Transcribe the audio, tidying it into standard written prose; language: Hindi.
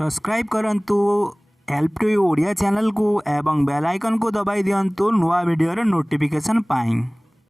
सब्सक्राइब करंतु हेल्प टू ओडिया चैनल को एवं बेल आइकन को दबाई दियंतु नुआ वीडियो रे नोटिफिकेशन पाई।